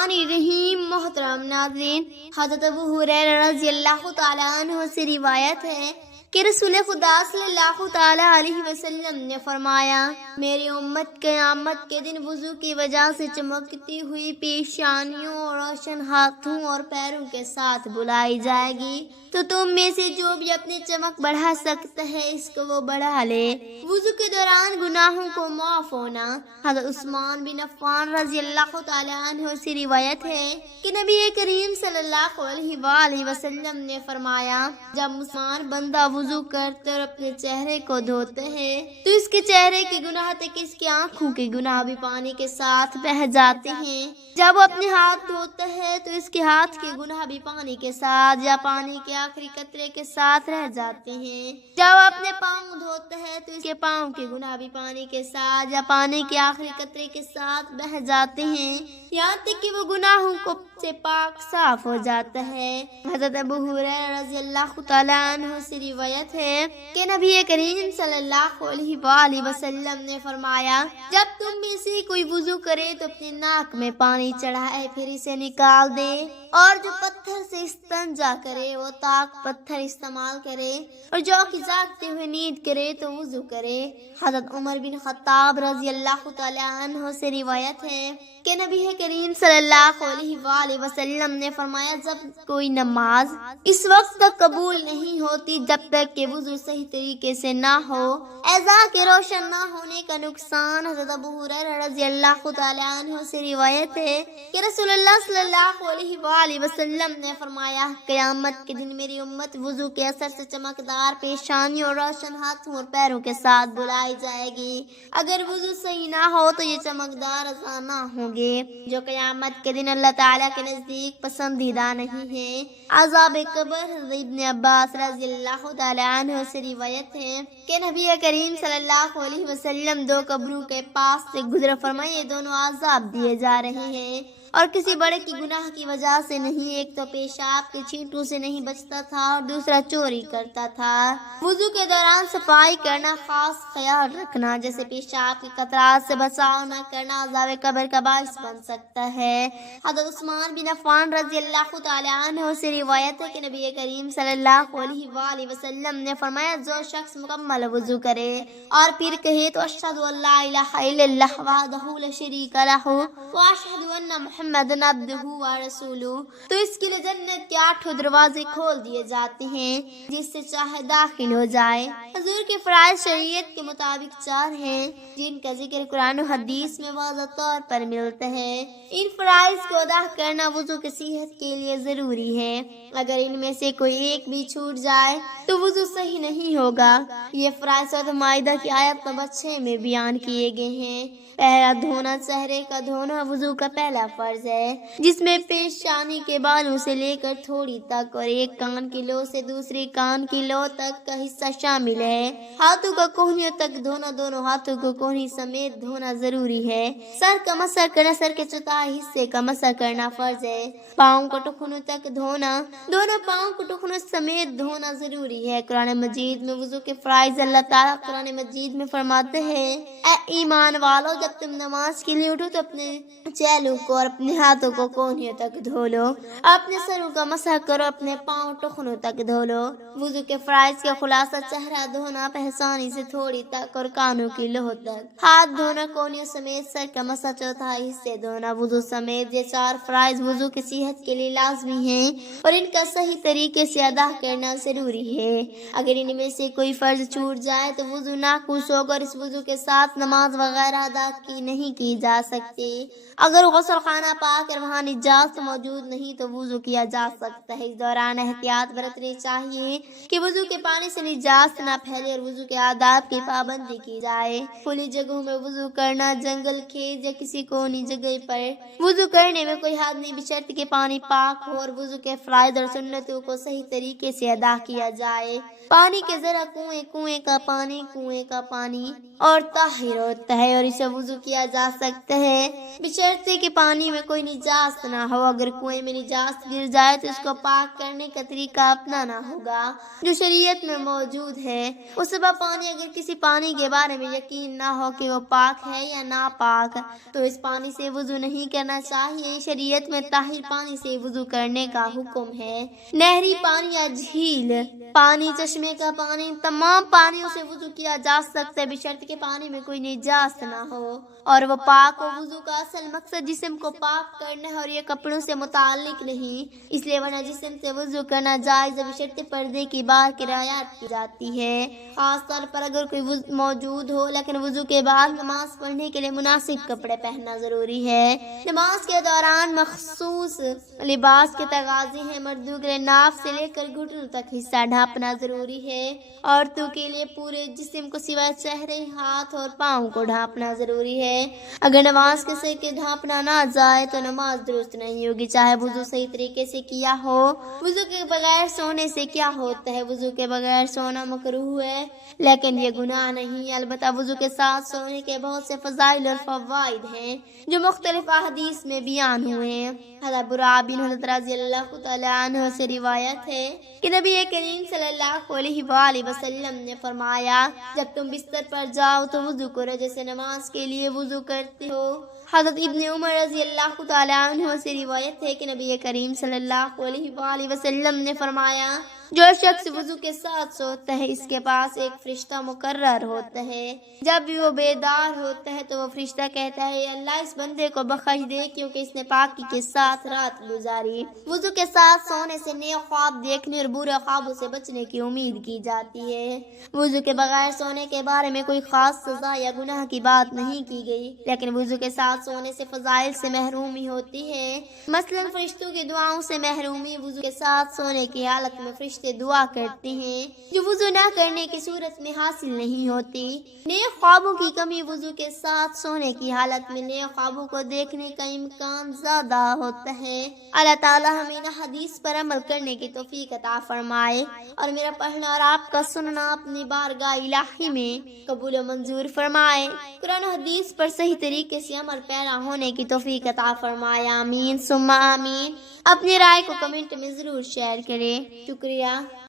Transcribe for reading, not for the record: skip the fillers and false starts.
الرحمن الرحیم۔ محترم ناظرین، حضرت ابو ہریرہ رضی اللہ تعالیٰ عنہ سے روایت ہے کہ رسول خدا صلی اللہ تعالیٰ علیہ وسلم نے فرمایا، میری امت قیامت کے دن وضو کی وجہ سے چمکتی ہوئی پیشانیوں اور روشن ہاتھوں اور پیروں کے ساتھ بلائی جائے گی، تو تم میں سے جو بھی اپنی چمک بڑھا سکتا ہے اس کو وہ بڑھا لے۔ وضو کے دوران گناہوں کو معاف ہونا۔ حضرت عثمان بن عفان رضی اللہ تعالیٰ عنہ سے روایت ہے کہ نبی کریم صلی اللہ علیہ وآلہ وسلم نے فرمایا، جب مسلمان بندہ وضو کرتے اور اپنے چہرے کو دھوتے ہیں تو اس کے چہرے کے گناہ تک اس کی آنکھوں کے گناہ بھی پانی کے ساتھ بہہ جاتے ہیں۔ جب وہ اپنے ہاتھ دھوتا ہے تو اس کے ہاتھ کے گناہ بھی پانی کے ساتھ یا پانی کے آخری قطرے کے ساتھ رہ جاتے ہیں۔ جب وہ اپنے پاؤں دھوتا ہے تو اس کے پاؤں کے گناہ بھی پانی کے ساتھ یا پانی کے آخری قطرے کے ساتھ بہہ جاتے ہیں، یہاں تک کہ وہ گناہوں کو سے پاک صاف ہو جاتا ہے۔ حضرت ابو ہریرہ رضی اللہ تعالیٰ عنہ سے روایت ہے کہ نبی کریم صلی اللہ علیہ وآلہ وسلم نے فرمایا، جب تم میں سے کوئی وضو کرے تو اپنے ناک میں پانی چڑھائے پھر اسے نکال دے، اور جو پتھر سے استنجا کرے وہ تاک پتھر استعمال کرے، اور جو کہ جاگتے ہوئے نیند کرے تو وضو کرے۔ حضرت عمر بن خطاب رضی اللہ تعالیٰ عنہ سے روایت ہے کہ نبی کریم صلی اللہ علیہ وآلہ وسلم نے فرمایا، جب کوئی نماز اس وقت تک قبول نہیں ہوتی جب تک کہ وضو صحیح طریقے سے نہ ہو۔ اعضاء کے روشن نہ ہونے کا نقصان۔ حضرت ابو ہریرہ رضی اللہ تعالیٰ عنہ سے روایت ہے کہ رسول اللہ صلی اللہ علیہ وآلہ وسلم نے فرمایا، قیامت کے دن میری امت وضو کے اثر سے چمکدار پیشانیوں اور روشن ہاتھوں اور پیروں کے ساتھ بلائی جائے گی۔ اگر وضو صحیح نہ ہو تو یہ چمکدار اعضاء نہ ہوں گے، جو قیامت کے دن اللہ تعالیٰ کے نزدیک پسندیدہ نہیں ہیں۔ عذاب قبر۔ حضرت ابن عباس رضی اللہ تعالیٰ عنہ سے روایت ہے کہ نبی کریم صلی اللہ علیہ وسلم دو قبروں کے پاس سے گزر فرمائے، یہ دونوں عذاب دیے جا رہے ہیں اور کسی بڑے کی گناہ کی وجہ سے نہیں، ایک تو پیشاب کے چھینٹوں سے نہیں بچتا تھا اور دوسرا چوری کرتا تھا۔ وضو کے دوران صفائی کرنا، خاص خیال رکھنا، جیسے پیشاب کے قطرات سے بچاؤ نہ کرنا عذاب قبر کا باعث بن سکتا ہے۔ حضرت عثمان بن عفان رضی اللہ تعالیٰ عنہ سے روایت ہے کہ نبی کریم صلی اللہ علیہ وآلہ وسلم نے فرمایا، جو شخص مکمل وضو کرے اور پھر کہے تو اشہد ان لا الہ الا اللہ وحدہ لا شریک لہ واشہد ان محمد عبدہ ورسولہ، تو اس کے لیے جنت کے 8 دروازے کھول دیے جاتے ہیں جس سے چاہے داخل ہو جائے۔ حضور کے فرائض شریعت کے مطابق 4 ہیں جن کا ذکر قرآن و حدیث میں واضح طور پر ملتا ہے۔ ان فرائض کو ادا کرنا وضو کی صحت کے لیے ضروری ہے۔ اگر ان میں سے کوئی ایک بھی چھوٹ جائے تو وضو صحیح نہیں ہوگا۔ یہ فرائض سورۃ مائدہ کی آیت نمبر 6 میں بیان کیے گئے ہیں۔ پہلا دھونا، چہرے کا دھونا وضو کا پہلا فرض ہے، جس میں پیشانی کے بالوں سے لے کر تھوڑی تک اور ایک کان کی لو سے دوسری کان کی لو تک کا حصہ شامل ہے۔ ہاتھوں کا کونیوں تک دھونا، دونوں ہاتھوں کو کونی سمیت دھونا ضروری ہے۔ سر کا مسح کرنا، سر کے چوتھائی حصے کا مسح کرنا فرض ہے۔ پاؤں کو ٹخنوں تک دھونا، دونوں پاؤں کو ٹخنوں سمیت دھونا ضروری ہے۔ قرآن مجید میں وضو کے فرائض اللہ تعالیٰ قرآن مجید میں فرماتے ہیں، اے ایمان والو، جب تم نماز کے لیے اٹھو تو اپنے چہلوں کو اور اپنے ہاتھوں کو کونیوں تک دھو لو، اپنے سروں کا مسح کرو، اپنے پاؤں ٹخنوں تک دھو لو۔ وضو کے فرائض کا خلاصہ، چہرہ دھونا پہچانی سے تھوڑی تک اور کانوں کی لوح تک، ہاتھ دھونا کونیوں سمیت، سر کا مسح چوتھائی حصے دھونا۔ وضو سمیت یہ 4 فرائض وضو کی صحت کے لیے لازمی ہیں اور ان کا صحیح طریقے سے ادا کرنا ضروری ہے۔ اگر ان میں سے کوئی فرض چھوٹ جائے تو وضو ناقص ہوگا اور اس وضو کے ساتھ نماز وغیرہ ادا نہیں کی جا سکتی۔ اگر غسل خانہ پاک اور وہاں نجاست موجود نہیں تو وضو کیا جا سکتا ہے۔ اس دوران احتیاط برتنی چاہیے کہ وضو کے پانی سے نجاست نہ پھیلے اور وضو کے آداب کی پابندی کی جائے۔ کھلی جگہوں میں وضو کرنا، جنگل، کھیت یا کسی کونی جگہ پر وضو کرنے میں کوئی حد نہیں، بشرط کہ پانی پاک ہو اور وضو کے فرائض اور سنتوں کو صحیح طریقے سے ادا کیا جائے۔ پانی کے ذرا کنویں کا پانی اور طاہر ہوتا ہے اور اسے وضو کیا جا سکتا ہے بشرطے کہ پانی میں کوئی نجاست نہ ہو۔ اگر کنویں میں نجاست گر جائے تو اس کو پاک کرنے کا طریقہ اپنانا ہوگا جو شریعت میں موجود ہے۔ اس سبب پانی اگر کسی پانی کے بارے میں یقین نہ ہو کہ وہ پاک ہے یا ناپاک تو اس پانی سے وضو نہیں کرنا چاہیے۔ شریعت میں طاہر پانی سے وضو کرنے کا حکم ہے۔ نہری پانی یا جھیل پانی، چشمے کا پانی، تمام پانیوں سے وضو کیا جا سکتا ہے بشرط کہ پانی میں کوئی نجاست نہ ہو اور وہ پاک ہو۔ وضو کا اصل مقصد جسم کو پاک کرنا ہے اور یہ کپڑوں سے متعلق نہیں، اس لیے ورنہ جسم سے وضو کرنا جائز ہے بشرط پردے کی بات کی رعایت کی جاتی ہے۔ خاص طور پر اگر کوئی وضو موجود ہو لیکن وضو کے بعد نماز پڑھنے کے لیے مناسب کپڑے پہننا ضروری ہے۔ نماز کے دوران مخصوص لباس کے تقاضے ہیں۔ مردوں کے لیے ناف سے لے کر گھٹنوں تک حصہ ڈھانپنا ضروری ہے۔ عورتوں کے لیے پورے جسم کو سوائے چہرے، ہاتھ اور پاؤں کو ڈھانپنا ضروری ہے۔ اگر نماز کے صحیح ڈھانپنا نہ جائے تو نماز درست نہیں ہوگی چاہے وضو صحیح طریقے سے کیا ہو۔ وضو کے بغیر سونے سے کیا ہوتا ہے؟ وضو کے بغیر سونا مکروہ ہے لیکن یہ گناہ نہیں ہے، البتہ وضو کے ساتھ سونے کے بہت سے فضائل اور فوائد ہیں جو مختلف احادیث میں بیان ہوئے ہیں۔ حضرت برا بن حضرت رضی اللہ تعالیٰ عنہ سے روایت ہے کہ نبی کریم صلی اللہ علیہ وآلہ وسلم نے فرمایا جب تم بستر پر جاؤ تو وضو کرو جیسے نماز کے لیے وضو کرتے ہو۔ حضرت ابن عمر رضی اللہ تعالیٰ عنہ سے روایت ہے کہ نبی کریم صلی اللہ علیہ وآلہ وسلم نے فرمایا جو شخص وضو کے ساتھ سوتا ہے اس کے پاس ایک فرشتہ مقرر ہوتا ہے، جب بھی وہ بیدار ہوتا ہے تو وہ فرشتہ کہتا ہے اللہ اس بندے کو بخش دے کیونکہ اس نے پاکی کے ساتھ رات گزاری۔ وضو کے ساتھ سونے سے نیک خواب دیکھنے اور برے خوابوں سے بچنے کی امید کی جاتی ہے۔ وضو کے بغیر سونے کے بارے میں کوئی خاص سزا یا گناہ کی بات نہیں کی گئی لیکن وضو کے ساتھ سونے سے فضائل سے محرومی ہوتی ہے، مثلا فرشتوں کی دعاؤں سے محرومی۔ وضو کے ساتھ سونے کی حالت میں فرشتے دعا کرتے ہیں جو وضو نہ کرنے کی صورت میں حاصل نہیں ہوتی۔ نیک خوابوں کی کمی وضو کے ساتھ سونے کی حالت میں نیک خوابوں کو دیکھنے کا امکان زیادہ ہوتا ہے۔ اللہ تعالی ہمیں حدیث پر عمل کرنے کی توفیق عطا فرمائے اور میرا پڑھنا اور آپ کا سننا اپنی بارگاہ الہی میں قبول و منظور فرمائے۔ قرآن و حدیث پر صحیح طریقے سے عمل پیرا ہونے کی توفیق عطا فرمائے، آمین ثم آمین۔ اپنی رائے کو کمنٹ میں ضرور شیئر کریں، شکریہ۔